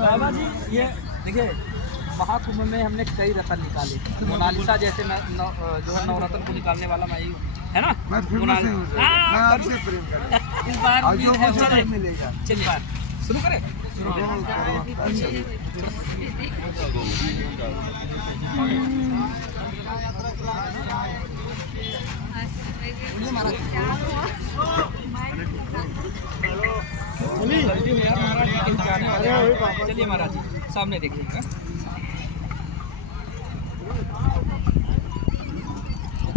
बाबा जी ये देखिए महाकुंभ में हमने कई रत्न निकाले, मोनालिसा जैसे जो है नवरत्न को निकालने वाला मैं ही हूँ, है ना। मैं आपसे प्रेम करता हूं। इस बार जो है मुझे मिलेगा। चलिए शुरू करें। चलिए महाराज जी सामने देखिएगा।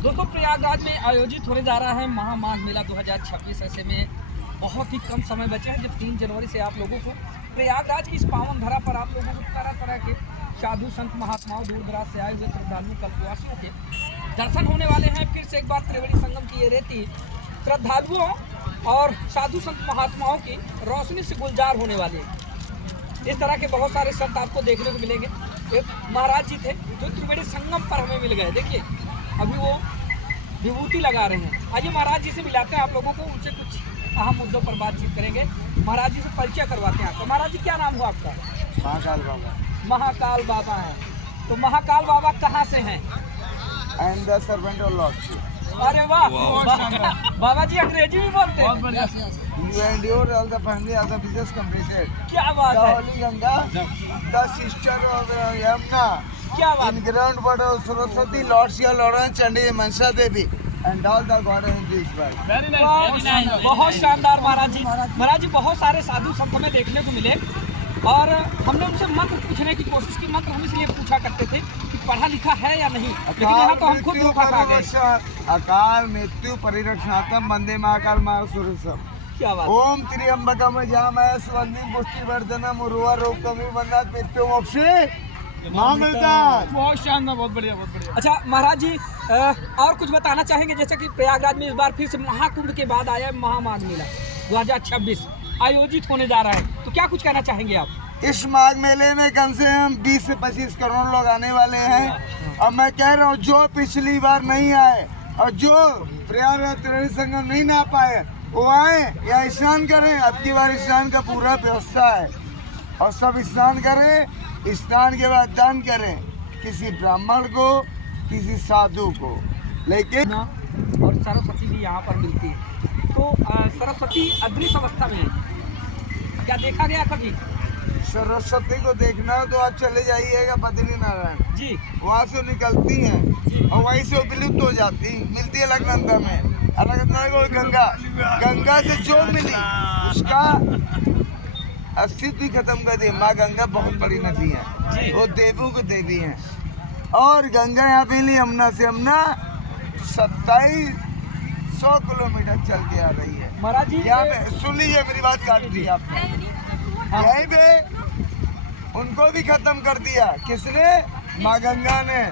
दोस्तों प्रयागराज में आयोजित होने जा रहा है महामाघ मेला 2026। ऐसे में बहुत ही कम समय बचा है, जब 3 जनवरी से आप लोगों को प्रयागराज की इस पावन धरा पर आप लोगों को तरह तरह के साधु संत महात्माओं दूर दराज से आए हुए श्रद्धालु कल्पवासियों के दर्शन होने वाले हैं। फिर से एक बार त्रिवेणी संगम की ये रेती श्रद्धालुओं और साधु संत महात्माओं की रोशनी से गुलजार होने वाली है। इस तरह के बहुत सारे संत आपको देखने को मिलेंगे। एक महाराज जी थे जो त्रिवेणी संगम पर हमें मिल गए। देखिए अभी वो विभूति लगा रहे हैं। आइए महाराज जी से मिलाते हैं आप लोगों को, उनसे कुछ अहम मुद्दों पर बातचीत करेंगे। महाराज जी से परिचय करवाते हैं आपका। महाराज जी क्या नाम हुआ आपका? महाकाल बाबा। महाकाल बाबा हैं। तो महाकाल बाबा कहाँ से हैं? I am the servant of Lord. अरे वाह बाबा जी अंग्रेजी भी बोलते हैं। You endured all the family, all the business completed. क्या बात The है, Holy Ganga, the sister of Yamuna, क्या बात। in ground water of Saraswati, Lord Shiva, Lawrence, Chandi, Mansa Devi, and all the goddess in this world. बहुत शानदार महाराज जी। महाराज जी बहुत सारे साधु संत हमें देखने को मिले और हमने उनसे मंत्र पूछने की कोशिश की। मंत्र हम इसलिए पूछा करते थे कि पढ़ा लिखा है या नहीं, लेकिन यहाँ तो हम खुद धोखा खा गए। अकाल मृत्यु परिरक्षणार्थम वंदे महाकाल महासुरसम। क्या बात। ओम त्र्यंबकम जामय सुगंधिं पुष्टिवर्धनम उर्वारुकमिव वंदनात् मृत्यु मोक्षे मामलदार। बहुत शानदार, बहुत बढ़िया, बहुत बढ़िया। अच्छा महाराज जी और कुछ बताना चाहेंगे? जैसे कि प्रयागराज में इस बार फिर से महाकुंभ के बाद आया है महामाघ मेला 2026 आयोजित होने जा रहा है, तो क्या कुछ कहना चाहेंगे आप? इस माघ मेले में कम से कम 20 से 25 करोड़ लोग आने वाले हैं। और मैं कह रहा हूँ जो पिछली बार नहीं आए और जो प्रयागराज त्रिवेणी संगम नहीं ना पाए वो आए या स्नान करें। अब की बार स्नान का पूरा व्यवस्था है और सब स्नान करें। स्नान के बाद दान करें किसी ब्राह्मण को, किसी साधु को। लेकिन और सरस्वती भी यहाँ पर मिलती है। तो सरस्वती अदृश्य अवस्था में है, क्या देखा गया कभी? सरस्वती को देखना हो तो आप चले जाइएगा बद्रीनारायण जी, वहाँ से निकलती हैं और वहीं से विलुप्त हो जाती, मिलती है अलकनंदा में। अलकनंदा को गंगा, गंगा से जो मिली उसका अस्तित्व ही खत्म कर दिया। माँ गंगा बहुत बड़ी नदी है, वो देवों की देवी है। और गंगा यहाँ पे यमुना से यमुना 2700 किलोमीटर चल के आ रही है। महाराज जी यहाँ पे सुन लीजिए, मेरी बात काट दी आपने। यहीं पे उनको भी खत्म कर दिया किसने? माँ गंगा ने।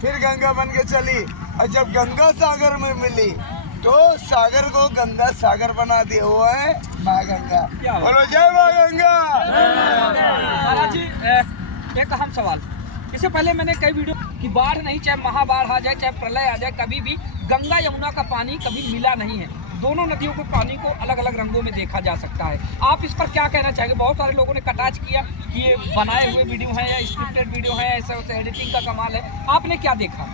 फिर गंगा बन के चली और जब गंगा सागर में मिली तो सागर को गंगा सागर बना दिया। वो है माँ गंगा। बोलो जय माँ गंगा। महाराज जी एक अहम सवाल, इससे पहले मैंने कई वीडियो कि बाढ़ नहीं, चाहे महाबाढ़ आ जाए, चाहे प्रलय आ जाए, कभी भी गंगा यमुना का पानी कभी मिला नहीं है। दोनों नदियों के पानी को अलग अलग रंगों में देखा जा सकता है। आप इस पर क्या कहना चाहेंगे? बहुत सारे लोगों ने कटाक्ष किया कि ये बनाए हुए वीडियो है या स्क्रिप्टेड वीडियो है, ऐसा वैसे एडिटिंग का कमाल है। आपने क्या देखा,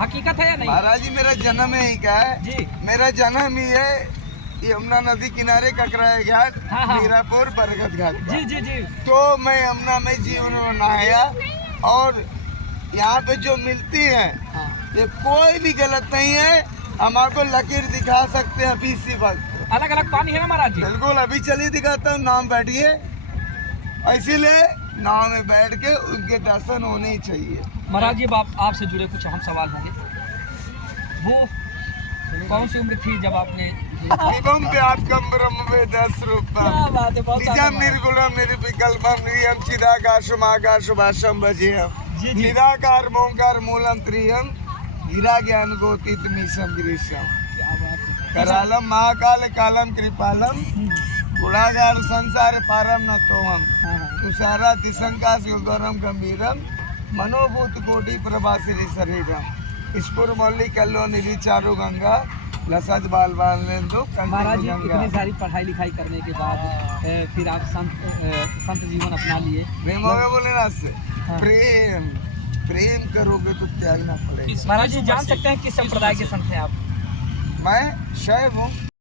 हकीकत है या नहीं? महाराज जी मेरा जन्म ही क्या है जी, मेरा जन्म ही है यमुना नदी किनारे ककराया घाट, मीरापुर, बरगद घाट। जी जी जी। तो मैं यमुना में जीवन में नहाया और यहाँ पे जो मिलती है ये कोई भी गलत नहीं है। हम आपको लकीर दिखा सकते हैं अभी इसी वक्त। अलग अलग पानी है ना महाराज जी? बिल्कुल, अभी चलिए दिखाता हूँ। नाम बैठिए, इसीलिए नाव में बैठ के उनके दर्शन होने ही चाहिए। महाराज जी आपसे जुड़े कुछ अहम सवाल होंगे। वो कौन सी उम्र थी जब आपने एवं व्यापकम ब्रह्म वेदस रूपम क्या बात है, बहुत निजम निर्गुणम निर्विकल्पम नियम चिदाकाशम आकाशभाषम भजेयम निराकार मोंकार मूलम त्रियम गिरा ज्ञान गोतीत मीसम गिरीशम करालम महाकाल कालम कृपालम गुणागार संसार पारम न तोहम तुषारा दिशंका गौरम गंभीरम मनोभूत कोटि प्रभासिनी शरीरम स्फुर मौली कल्लो निधि चारु गंगा लसच बाल बांधने दो कंठी महाराज जी भुजंगा। इतनी सारी पढ़ाई लिखाई करने के बाद फिर आप संत जीवन अपना लिए। प्रेम हो गया बोले ना से हाँ। प्रेम प्रेम करोगे तो त्यागना पड़ेगा। महाराज जी जान सकते हैं किस संप्रदाय के संत हैं आप? मैं शैव हूँ।